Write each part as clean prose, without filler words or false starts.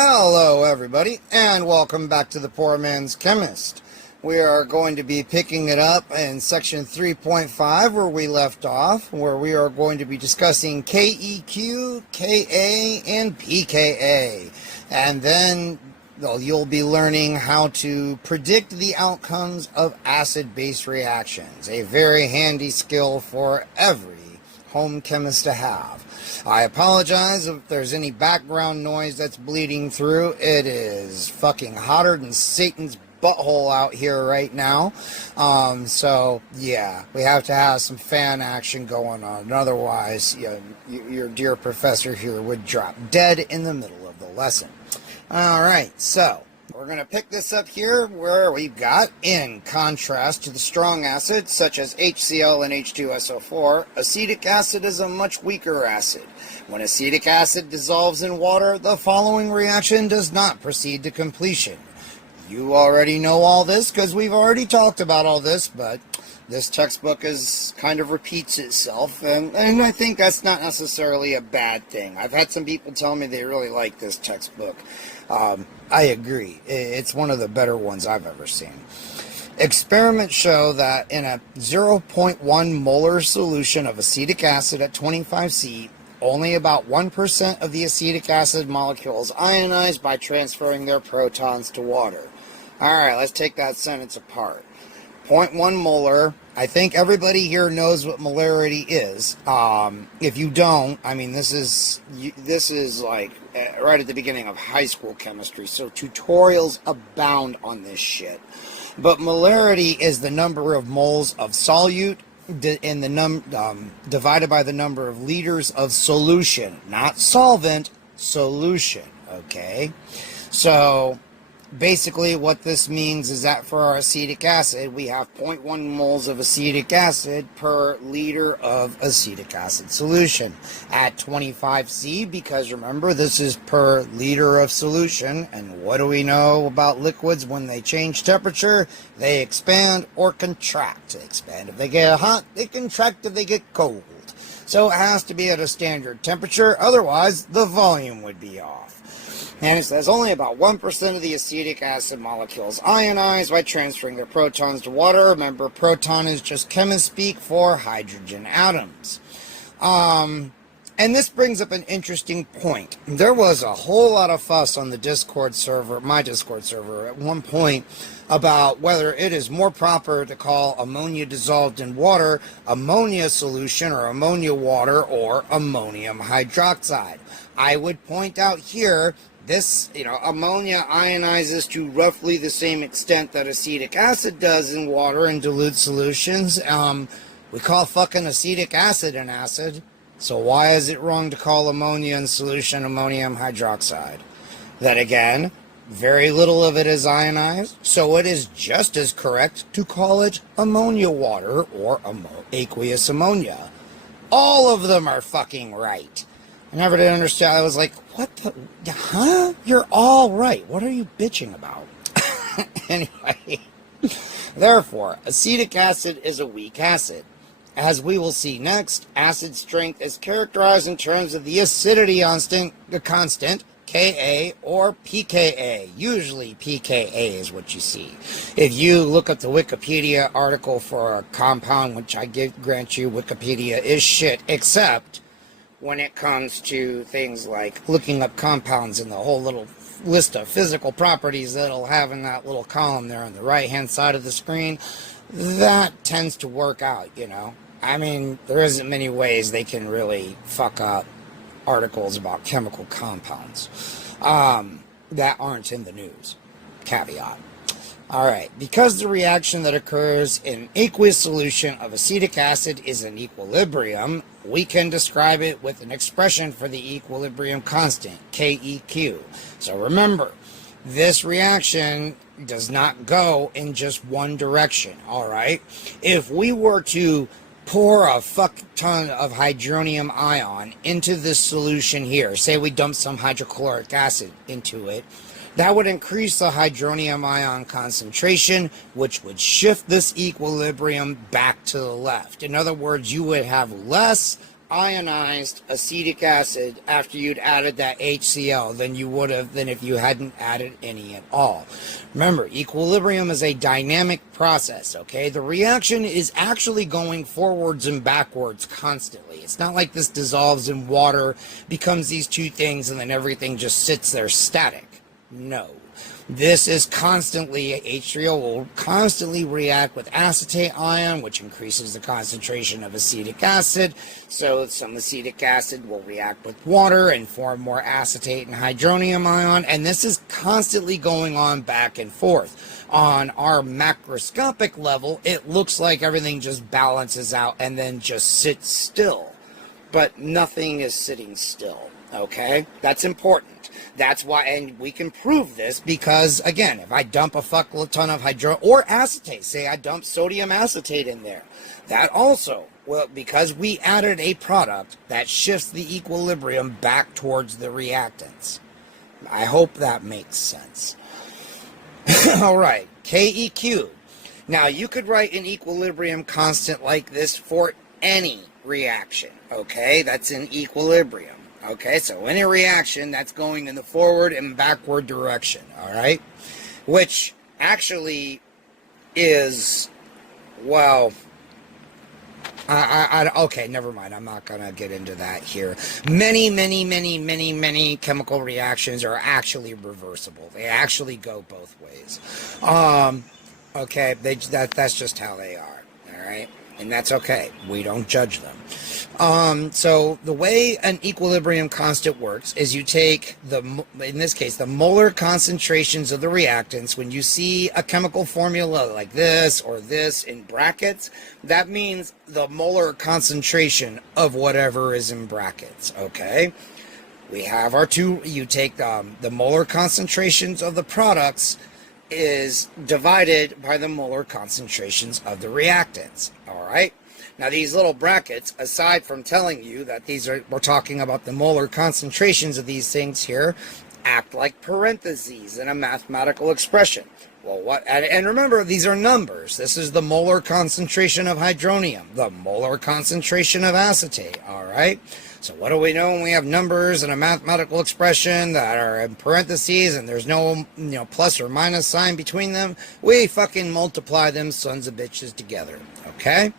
Hello everybody, and welcome back to the Poor Man's Chemist. We are going to be picking it up in section 3.5 where we left off, where we are going to be discussing KEQ, Ka, and pKa. And then you'll be learning how to predict the outcomes of acid-base reactions, a very handy skill for every home chemist to have. I apologize if there's any background noise that's bleeding through. It is fucking hotter than Satan's butthole out here right now. So yeah, we have to have some fan action going on. Otherwise, your dear professor here would drop dead in the middle of the lesson. Alright, so we're going to pick this up here where we've got, in contrast to the strong acids such as HCl and H2SO4, acetic acid is a much weaker acid. When acetic acid dissolves in water, the following reaction does not proceed to completion. You already know all this because we've already talked about all this, but this textbook kind of repeats itself, and I think that's not necessarily a bad thing. I've had some people tell me they really like this textbook. I agree. It's one of the better ones I've ever seen. Experiments show that in a 0.1 molar solution of acetic acid at 25C, only about 1% of the acetic acid molecules ionize by transferring their protons to water. Alright, let's take that sentence apart. 0.1 molar. I think everybody here knows what molarity is. If you don't, I mean, this is like right at the beginning of high school chemistry, so tutorials abound on this shit. But molarity is the number of moles of solute in the divided by the number of liters of solution, not solvent, solution. Okay, so basically what this means is that for our acetic acid, we have 0.1 moles of acetic acid per liter of acetic acid solution at 25C, because remember, this is per liter of solution, and what do we know about liquids when they change temperature? They expand or contract. They expand if they get hot, they contract if they get cold. So it has to be at a standard temperature, otherwise the volume would be off. And it says only about 1% of the acetic acid molecules ionize by transferring their protons to water. Remember, proton is just chemist speak for hydrogen atoms. And this brings up an interesting point. There was a whole lot of fuss on the Discord server, my Discord server, at one point about whether it is more proper to call ammonia dissolved in water ammonia solution or ammonia water or ammonium hydroxide. I would point out here, this, ammonia ionizes to roughly the same extent that acetic acid does in water in dilute solutions. We call fucking acetic acid an acid, so why is it wrong to call ammonia in solution ammonium hydroxide? Then again, very little of it is ionized, so it is just as correct to call it ammonia water or aqueous ammonia. All of them are fucking right. I never did understand. I was like, what the, huh? You're all right. What are you bitching about? Anyway, therefore, acetic acid is a weak acid. As we will see next, acid strength is characterized in terms of the acidity constant, Ka or pKa. Usually pKa is what you see. If you look up the Wikipedia article for a compound, which I grant you, Wikipedia is shit, except when it comes to things like looking up compounds and the whole little list of physical properties that it'll have in that little column there on the right hand side of the screen, that tends to work out, I mean, there isn't many ways they can really fuck up articles about chemical compounds that aren't in the news. Caveat. Alright, because the reaction that occurs in aqueous solution of acetic acid is in equilibrium, we can describe it with an expression for the equilibrium constant, KEQ. So remember, this reaction does not go in just one direction, alright? If we were to pour a fuck ton of hydronium ion into this solution here, say we dump some hydrochloric acid into it, that would increase the hydronium ion concentration, which would shift this equilibrium back to the left. In other words, you would have less ionized acetic acid after you'd added that HCl than you would have than if you hadn't added any at all. Remember, equilibrium is a dynamic process, okay? The reaction is actually going forwards and backwards constantly. It's not like this dissolves in water, becomes these two things, and then everything just sits there static. No. This is constantly, H3O will constantly react with acetate ion, which increases the concentration of acetic acid. So some acetic acid will react with water and form more acetate and hydronium ion. And this is constantly going on back and forth. On our macroscopic level, it looks like everything just balances out and then just sits still. But nothing is sitting still, okay? That's important. That's why, and we can prove this because, again, if I dump a fuck ton of or acetate, say I dump sodium acetate in there, that also, well, because we added a product that shifts the equilibrium back towards the reactants. I hope that makes sense. All right, KEQ. Now, you could write an equilibrium constant like this for any reaction, okay? That's in equilibrium. Okay, so any reaction that's going in the forward and backward direction, all right? Which actually is, well, okay, never mind. I'm not going to get into that here. Many chemical reactions are actually reversible. They actually go both ways. Okay, that's just how they are, all right? And that's okay. We don't judge them. So the way an equilibrium constant works is you take in this case, the molar concentrations of the reactants. When you see a chemical formula like this or this in brackets, that means the molar concentration of whatever is in brackets, okay? We have our you take the molar concentrations of the products is divided by the molar concentrations of the reactants, all right? Now, these little brackets, aside from telling you that we're talking about the molar concentrations of these things here, act like parentheses in a mathematical expression. Well, and remember, these are numbers. This is the molar concentration of hydronium, the molar concentration of acetate, all right? So what do we know when we have numbers in a mathematical expression that are in parentheses and there's no, plus or minus sign between them? We fucking multiply them sons of bitches together, okay?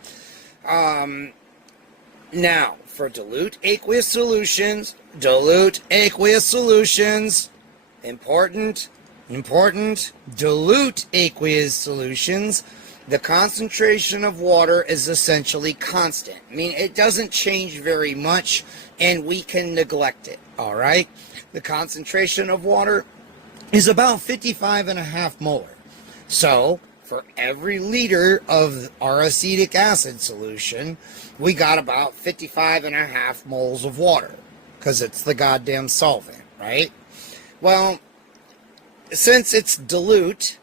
Now, for dilute aqueous solutions, important, dilute aqueous solutions, the concentration of water is essentially constant. I mean, it doesn't change very much, and we can neglect it, all right? The concentration of water is about 55.5 molar. So, for every liter of our acetic acid solution, we got about 55.5 moles of water, because it's the goddamn solvent, right? Well, since it's dilute,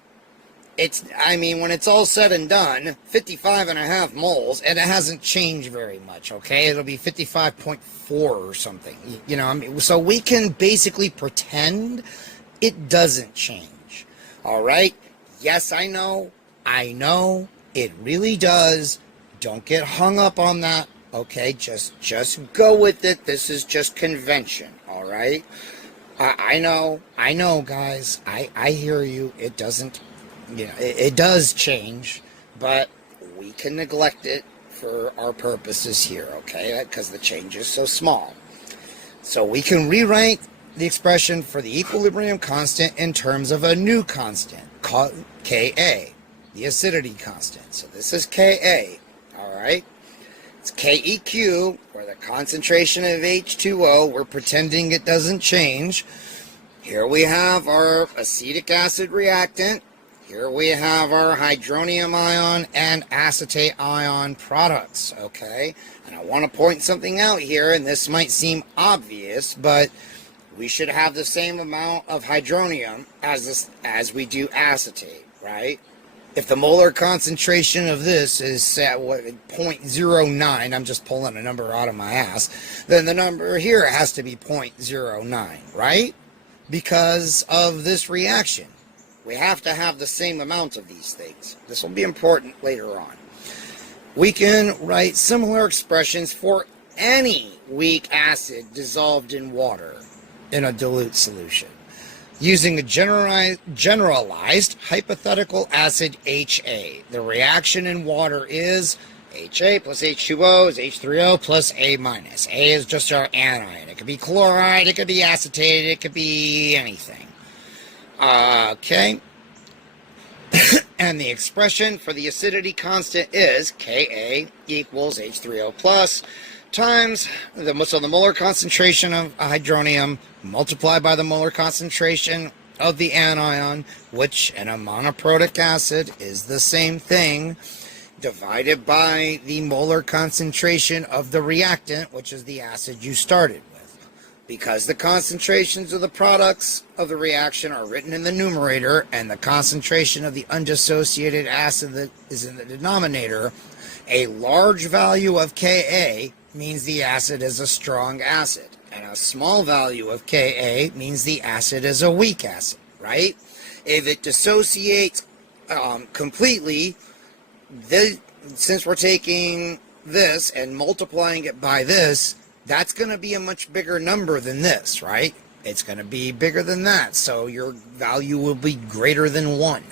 when it's all said and done, 55.5 moles, and it hasn't changed very much, okay? It'll be 55.4 or something, so we can basically pretend it doesn't change, all right? Yes, I know, it really does. Don't get hung up on that, okay? Just go with it. This is just convention, all right? I know, guys. I hear you. It doesn't, it does change, but we can neglect it for our purposes here, okay? Because the change is so small. So we can rewrite the expression for the equilibrium constant in terms of a new constant, called Ka, the acidity constant. So this is Ka, all right? It's KEQ, or the concentration of H2O. We're pretending it doesn't change. Here we have our acetic acid reactant. Here we have our hydronium ion and acetate ion products, okay? And I want to point something out here, and this might seem obvious, but we should have the same amount of hydronium as we do acetate, right? If the molar concentration of this is at 0.09, I'm just pulling a number out of my ass, then the number here has to be 0.09, right? Because of this reaction. We have to have the same amount of these things. This will be important later on. We can write similar expressions for any weak acid dissolved in water in a dilute solution using a generalized hypothetical acid HA. The reaction in water is HA plus H2O is H3O plus A minus. A is just our anion. It could be chloride, it could be acetate, it could be anything. Okay. And the expression for the acidity constant is Ka equals H3O plus times the molar concentration of hydronium multiplied by the molar concentration of the anion, which in a monoprotic acid is the same thing, divided by the molar concentration of the reactant, which is the acid you started with. Because the concentrations of the products of the reaction are written in the numerator and the concentration of the undissociated acid that is in the denominator, a large value of Ka means the acid is a strong acid, and a small value of Ka means the acid is a weak acid, right? If it dissociates completely, since we're taking this and multiplying it by this, that's going to be a much bigger number than this, right? It's going to be bigger than that, so your value will be greater than 1.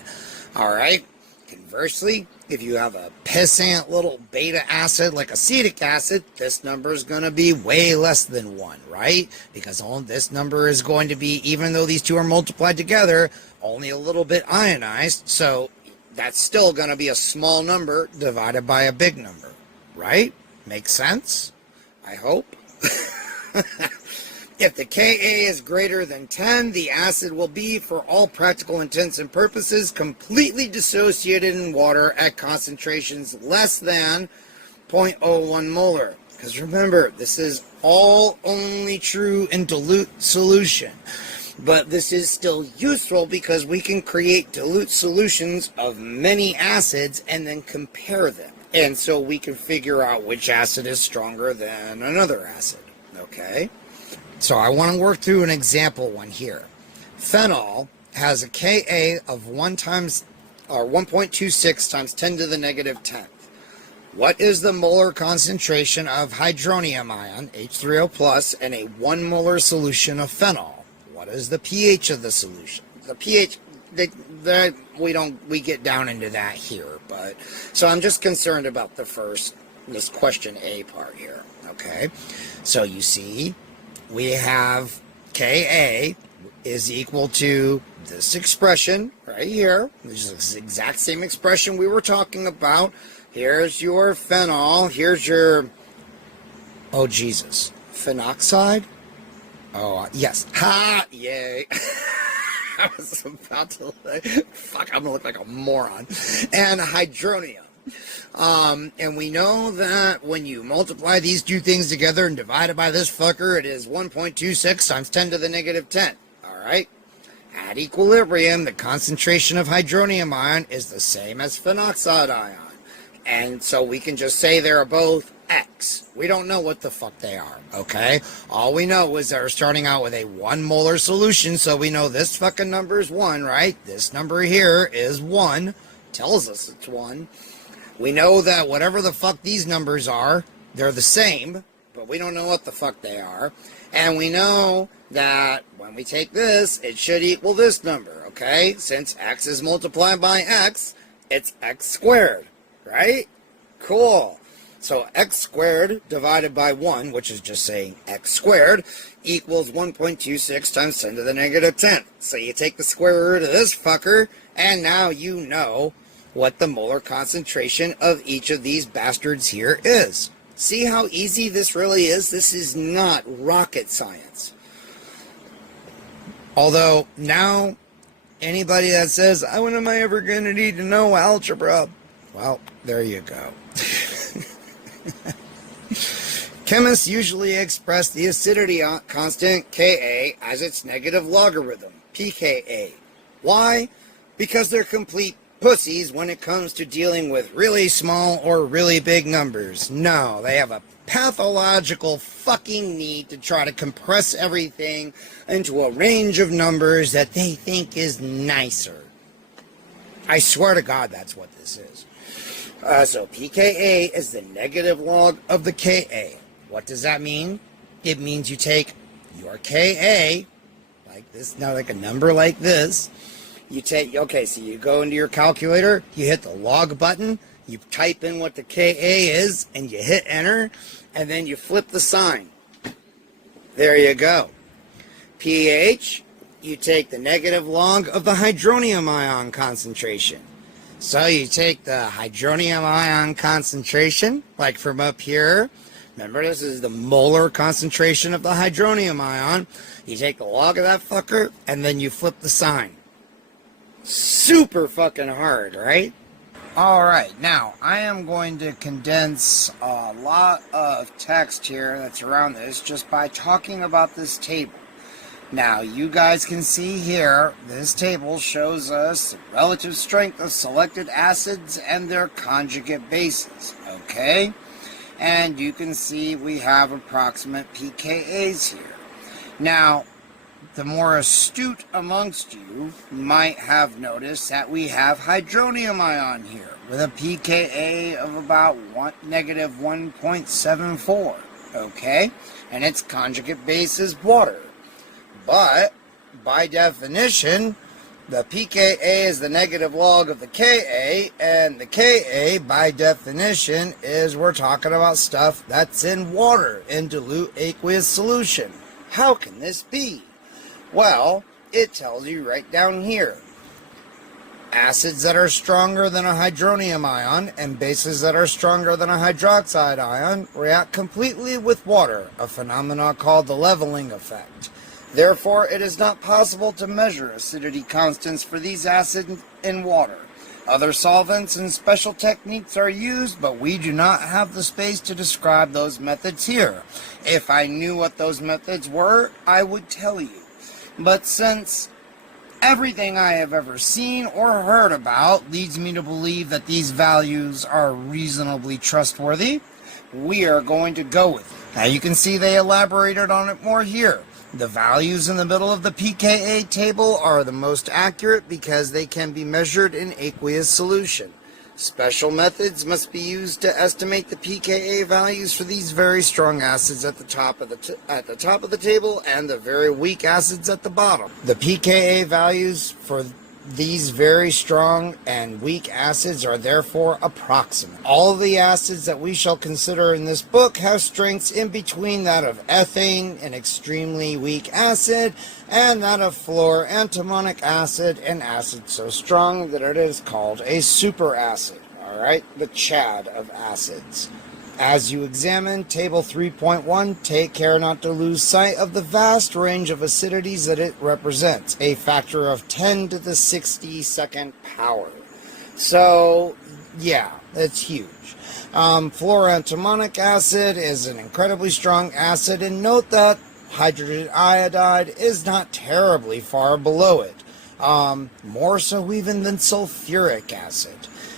All right? Conversely, if you have a pissant little beta acid like acetic acid, this number is going to be way less than 1, right? Because this number is going to be, even though these two are multiplied together, only a little bit ionized, so that's still going to be a small number divided by a big number, right? Makes sense? I hope. If the Ka is greater than 10, the acid will be, for all practical intents and purposes, completely dissociated in water at concentrations less than 0.01 molar. Because remember, this is all only true in dilute solution. But this is still useful because we can create dilute solutions of many acids and then compare them. And so we can figure out which acid is stronger than another acid. Okay? So I want to work through an example one here. Phenol has a Ka of 1.26 times 10 to the negative 10th. What is the molar concentration of hydronium ion, H3O plus, in a 1 molar solution of phenol? What is the pH of the solution? The pH, we get down into that here, but so I'm just concerned about this question A part here. Okay, so you see, we have Ka is equal to this expression right here. This is the exact same expression we were talking about. Here's your phenol. Here's your, oh Jesus, phenoxide? Oh, yes. Ha! Yay. I was about to, fuck, I'm going to look like a moron. And hydronium. And we know that when you multiply these two things together and divide it by this fucker, it is 1.26 times 10 to the negative 10. All right? At equilibrium, the concentration of hydronium ion is the same as phenoxide ion. And so we can just say they're both X. We don't know what the fuck they are, okay? All we know is they're starting out with a 1 molar solution, so we know this fucking number is 1, right? This number here is 1. Tells us it's 1. We know that whatever the fuck these numbers are, they're the same, but we don't know what the fuck they are. And we know that when we take this, it should equal this number, okay? Since X is multiplied by X, it's X squared, right? Cool. So X squared divided by 1, which is just saying X squared, equals 1.26 times 10 to the negative 10. So you take the square root of this fucker, and now you know what the molar concentration of each of these bastards here is. See how easy this really is? This is not rocket science. Although, now, anybody that says, when am I ever going to need to know algebra? Well, there you go. Chemists usually express the acidity constant, Ka, as its negative logarithm, pKa. Why? Because they're complete pussies when it comes to dealing with really small or really big numbers. No, they have a pathological fucking need to try to compress everything into a range of numbers that they think is nicer. I swear to God that's what this is. So pKa is the negative log of the Ka. What does that mean? It means you take your Ka, like this, now like a number like this. You take, okay, so you go into your calculator, you hit the log button, you type in what the Ka is, and you hit enter, and then you flip the sign. There you go. pH, you take the negative log of the hydronium ion concentration. So you take the hydronium ion concentration, like from up here. Remember, this is the molar concentration of the hydronium ion. You take the log of that fucker, and then you flip the sign. Super fucking hard, right? Alright, now I am going to condense a lot of text here that's around this just by talking about this table. Now, you guys can see here, this table shows us the relative strength of selected acids and their conjugate bases, okay? And you can see we have approximate pKa's here. Now, the more astute amongst you might have noticed that we have hydronium ion here with a pKa of about negative 1.74, okay? And its conjugate base is water. But, by definition, the pKa is the negative log of the Ka, and the Ka, by definition, is we're talking about stuff that's in water, in dilute aqueous solution. How can this be? Well, it tells you right down here. Acids that are stronger than a hydronium ion and bases that are stronger than a hydroxide ion react completely with water, a phenomenon called the leveling effect. Therefore, it is not possible to measure acidity constants for these acids in water. Other solvents and special techniques are used, but we do not have the space to describe those methods here. If I knew what those methods were, I would tell you. But since everything I have ever seen or heard about leads me to believe that these values are reasonably trustworthy, we are going to go with it. Now you can see they elaborated on it more here. The values in the middle of the pKa table are the most accurate because they can be measured in aqueous solution. Special methods must be used to estimate the pKa values for these very strong acids at the top of the table and the very weak acids at the bottom. The pKa values for these very strong and weak acids are therefore approximate. All of the acids that we shall consider in this book have strengths in between that of ethane, an extremely weak acid, and that of fluoroantimonic acid, an acid so strong that it is called a superacid. Alright, the Chad of acids. As you examine Table 3.1, take care not to lose sight of the vast range of acidities that it represents, a factor of 10 to the 62nd power. So, yeah, it's huge. Fluoroantimonic acid is an incredibly strong acid, and note that hydrogen iodide is not terribly far below it, more so even than sulfuric acid.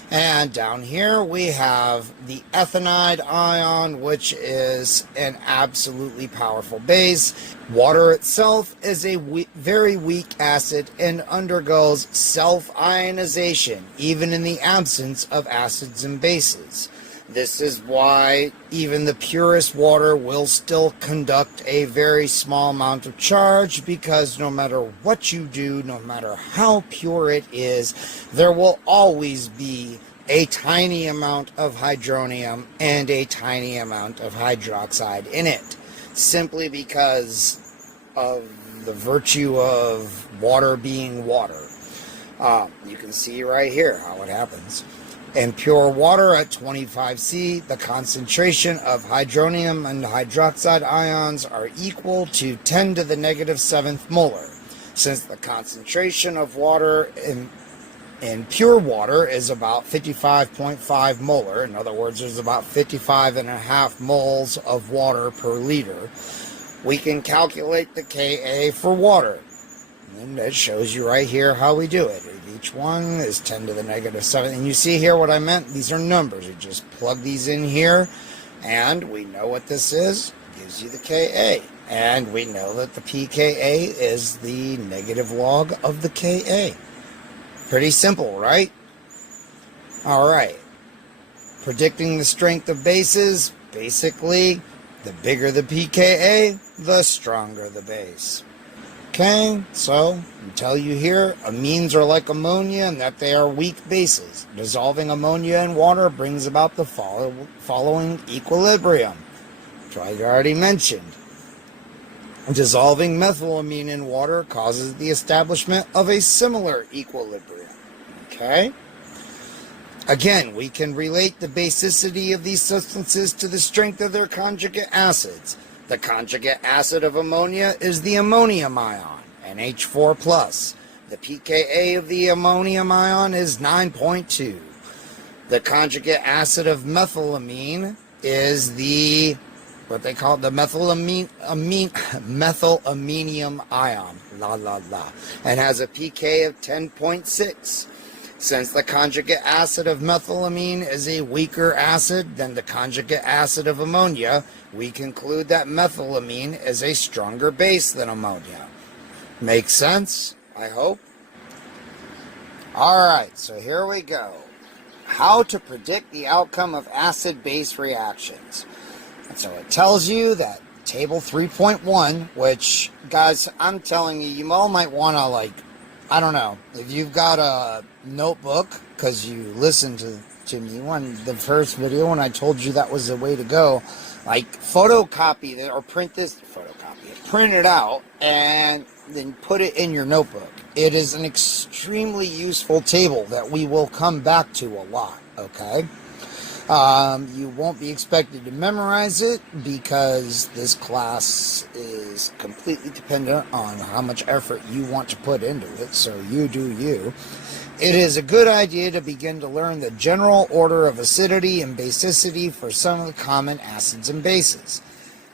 And down here we have the ethanide ion, which is an absolutely powerful base. Water itself is a very weak acid and undergoes self-ionization, even in the absence of acids and bases. This is why even the purest water will still conduct a very small amount of charge, because no matter what you do, no matter how pure it is, there will always be a tiny amount of hydronium and a tiny amount of hydroxide in it, simply because of the virtue of water being water. You can see right here how it happens. In pure water at 25 C, the concentration of hydronium and hydroxide ions are equal to 10 to the negative 7th molar. Since the concentration of water in pure water is about 55.5 molar, in other words, there's about 55.5 moles of water per liter, we can calculate the Ka for water. And it shows you right here how we do it. Each one is 10 to the negative 7. And you see here what I meant? These are numbers. You just plug these in here, and we know what this is. It gives you the Ka. And we know that the pKa is the negative log of the Ka. Pretty simple, right? Alright. Predicting the strength of bases. Basically, The bigger the pKa, the stronger the base. Okay, so I tell you here, amines are like ammonia and that they are weak bases. Dissolving ammonia in water brings about the following equilibrium, which I already mentioned. Dissolving methylamine in water causes the establishment of a similar equilibrium. Okay? Again, we can relate the basicity of these substances to the strength of their conjugate acids. The conjugate acid of ammonia is the ammonium ion, NH4+. The pKa of the ammonium ion is 9.2. The conjugate acid of methylamine is what they call the methylaminium ion, and has a pK of 10.6. Since the conjugate acid of methylamine is a weaker acid than the conjugate acid of ammonia, we conclude that methylamine is a stronger base than ammonia. Makes sense, I hope? Alright, so here we go. How to predict the outcome of acid-base reactions. And so it tells you that table 3.1, which, guys, I'm telling you, you all might want to, I don't know, if you've got a notebook, because you listened to me on the first video when I told you that was the way to go, photocopy it or print it out, and then put it in your notebook. It is an extremely useful table that we will come back to a lot, okay? You won't be expected to memorize it because this class is completely dependent on how much effort you want to put into it, so you do you. It is a good idea to begin to learn the general order of acidity and basicity for some of the common acids and bases.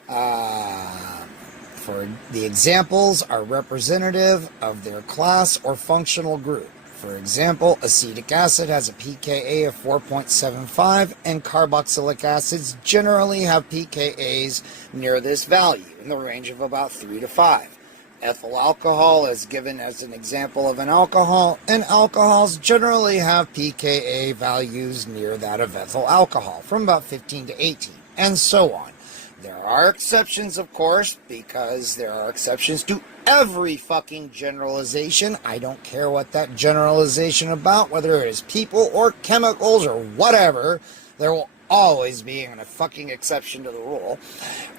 For the examples are representative of their class or functional group. For example, acetic acid has a pKa of 4.75, and carboxylic acids generally have pKa's near this value, in the range of about 3 to 5. Ethyl alcohol is given as an example of an alcohol, and alcohols generally have pKa values near that of ethyl alcohol, from about 15 to 18, and so on. There are exceptions, of course, because there are exceptions to every fucking generalization. I don't care what that generalization about, whether it is people or chemicals or whatever. There will always be a fucking exception to the rule.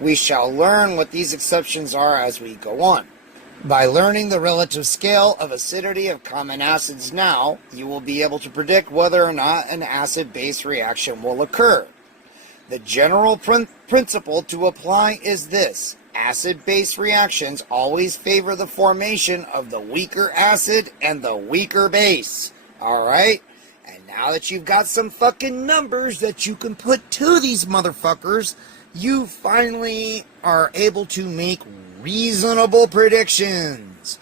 We shall learn what these exceptions are as we go on. By learning the relative scale of acidity of common acids now, you will be able to predict whether or not an acid-base reaction will occur. The general principle to apply is this: acid-base reactions always favor the formation of the weaker acid and the weaker base. Alright? And now that you've got some fucking numbers that you can put to these motherfuckers, you finally are able to make reasonable predictions.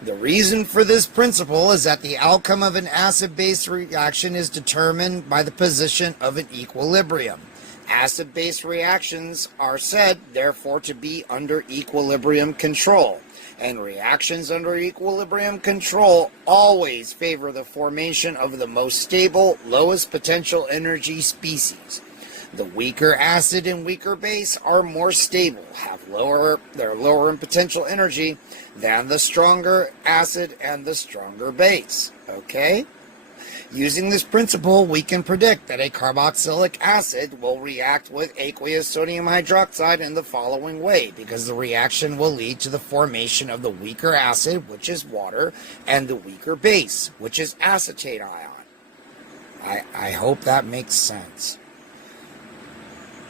The reason for this principle is that the outcome of an acid-base reaction is determined by the position of an equilibrium. Acid-base reactions are said, therefore, to be under equilibrium control, and reactions under equilibrium control always favor the formation of the most stable, lowest potential energy species. The weaker acid and weaker base are more stable, they're lower in potential energy than the stronger acid and the stronger base. Okay? Using this principle, we can predict that a carboxylic acid will react with aqueous sodium hydroxide in the following way, because the reaction will lead to the formation of the weaker acid, which is water, and the weaker base, which is acetate ion. I hope that makes sense.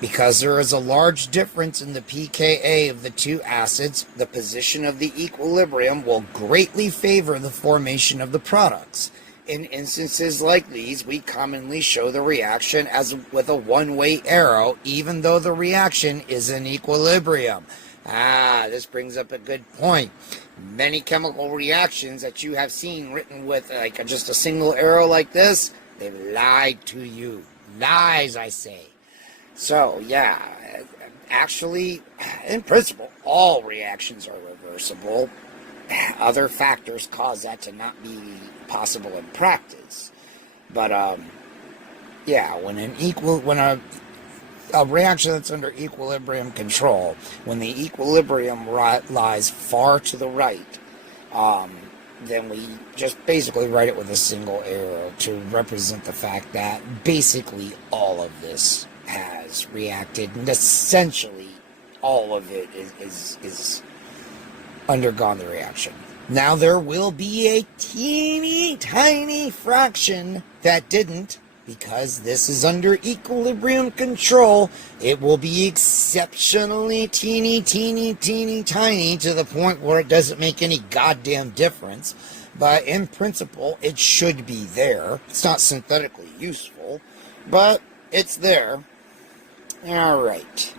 Because there is a large difference in the pKa of the two acids, the position of the equilibrium will greatly favor the formation of the products. In instances like these, we commonly show the reaction as with a one-way arrow, even though the reaction is in equilibrium. This brings up a good point. Many chemical reactions that you have seen written with just a single arrow like this, they've lied to you. Lies, I say. So, yeah, actually, in principle, all reactions are reversible. Other factors cause that to not be possible in practice. But, yeah, when a reaction that's under equilibrium control, when the equilibrium lies far to the right, then we just basically write it with a single arrow to represent the fact that basically all of this has reacted, and essentially all of it is undergone the reaction. Now there will be a teeny tiny fraction that didn't, because this is under equilibrium control. It will be exceptionally teeny tiny to the point where it doesn't make any goddamn difference. But in principle, it should be there. It's not synthetically useful, but it's there. All right.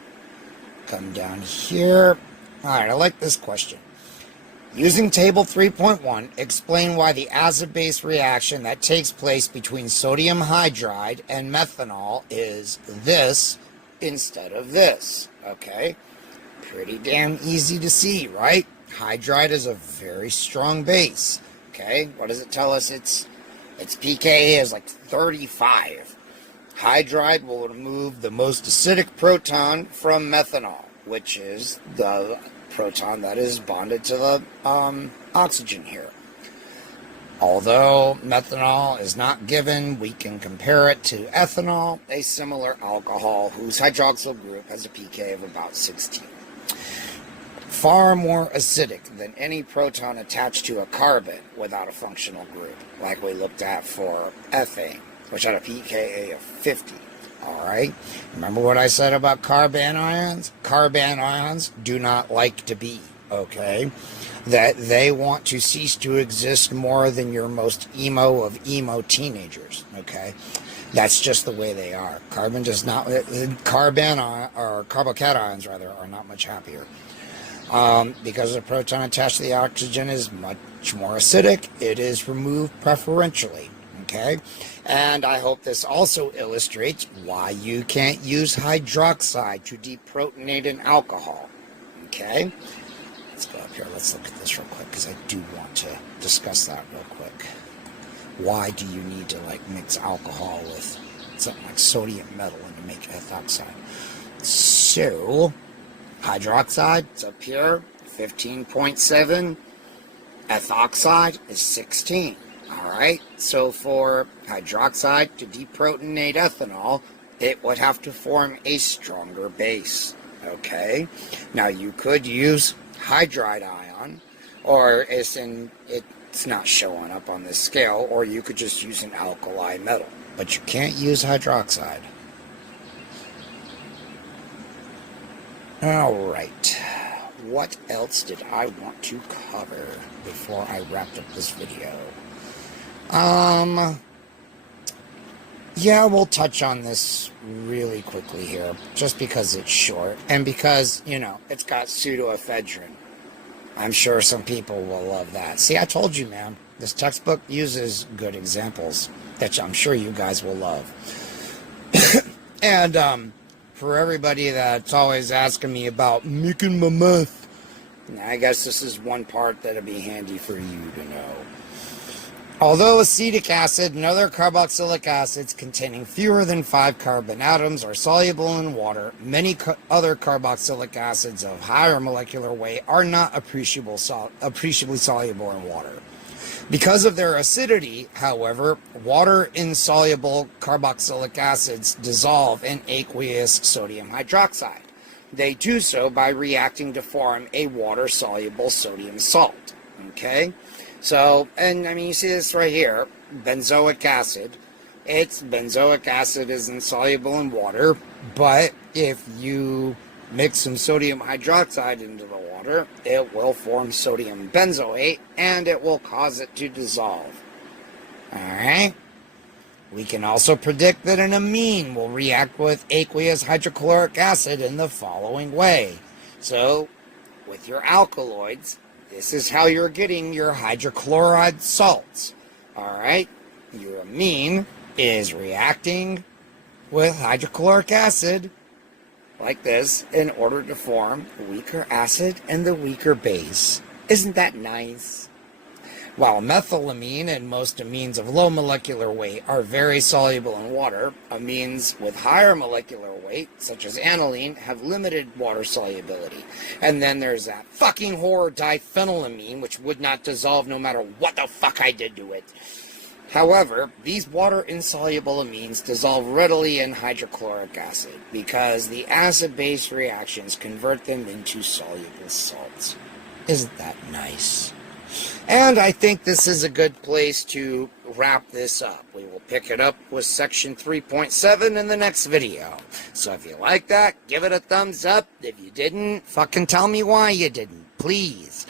Come down here. All right, I like this question. Using table 3.1, explain why the acid-base reaction that takes place between sodium hydride and methanol is this instead of this. Okay? Pretty damn easy to see, right? Hydride is a very strong base. Okay? What does it tell us? Its pKa is like 35. Hydride will remove the most acidic proton from methanol, which is the proton that is bonded to the oxygen here. Although methanol is not given, we can compare it to ethanol, a similar alcohol whose hydroxyl group has a pK of about 16. Far more acidic than any proton attached to a carbon without a functional group, like we looked at for ethane, which had a pKa of 50. Alright, remember what I said about carbon ions? Carbon ions do not like to be, okay? That they want to cease to exist more than your most emo of emo teenagers, okay? That's just the way they are. Carbon does not, or carbocations rather, are not much happier. Because the proton attached to the oxygen is much more acidic, it is removed preferentially. Okay, and I hope this also illustrates why you can't use hydroxide to deprotonate an alcohol. Okay, let's go up here. Let's look at this real quick because I do want to discuss that real quick. Why do you need to mix alcohol with something like sodium metal and to make ethoxide? So hydroxide is up here, 15.7. Ethoxide is 16. Alright, so for hydroxide to deprotonate ethanol, it would have to form a stronger base. Okay, now you could use hydride ion, or it's not showing up on this scale, or you could just use an alkali metal, but you can't use hydroxide. Alright, what else did I want to cover before I wrapped up this video? Yeah, we'll touch on this really quickly here, just because it's short, and because, it's got pseudoephedrine. I'm sure some people will love that. See, I told you, man, this textbook uses good examples that I'm sure you guys will love. And, for everybody that's always asking me about making my meth, I guess this is one part that'll be handy for you to know. Although acetic acid and other carboxylic acids containing fewer than 5 carbon atoms are soluble in water, many other carboxylic acids of higher molecular weight are not appreciably soluble in water. Because of their acidity, however, water-insoluble carboxylic acids dissolve in aqueous sodium hydroxide. They do so by reacting to form a water-soluble sodium salt. Okay? So, and you see this right here, benzoic acid. Benzoic acid is insoluble in water, but if you mix some sodium hydroxide into the water, it will form sodium benzoate, and it will cause it to dissolve. Alright? We can also predict that an amine will react with aqueous hydrochloric acid in the following way. So, with your alkaloids, this is how you're getting your hydrochloride salts. Alright? Your amine is reacting with hydrochloric acid, like this, in order to form the weaker acid and the weaker base. Isn't that nice? While methylamine and most amines of low molecular weight are very soluble in water, amines with higher molecular weight, such as aniline, have limited water solubility. And then there's that fucking whore diphenylamine, which would not dissolve no matter what the fuck I did to it. However, these water-insoluble amines dissolve readily in hydrochloric acid because the acid-base reactions convert them into soluble salts. Isn't that nice? And I think this is a good place to wrap this up. We will pick it up with section 3.7 in the next video. So if you like that, give it a thumbs up. If you didn't, fucking tell me why you didn't, please.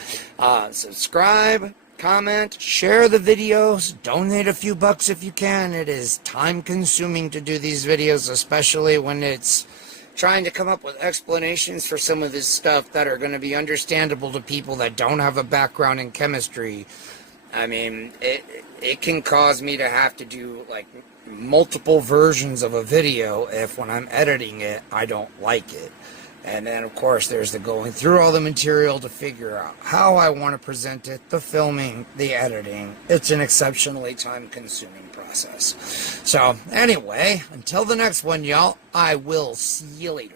Subscribe, comment, share the videos, donate a few bucks if you can. It is time consuming to do these videos, especially when it's trying to come up with explanations for some of this stuff that are going to be understandable to people that don't have a background in chemistry. I mean, it can cause me to have to do like multiple versions of a video if when I'm editing it I don't like it. And then of course there's the going through all the material to figure out how I want to present it, the filming, the editing. It's an exceptionally time consuming process. So anyway, until the next one, y'all, I will see you later.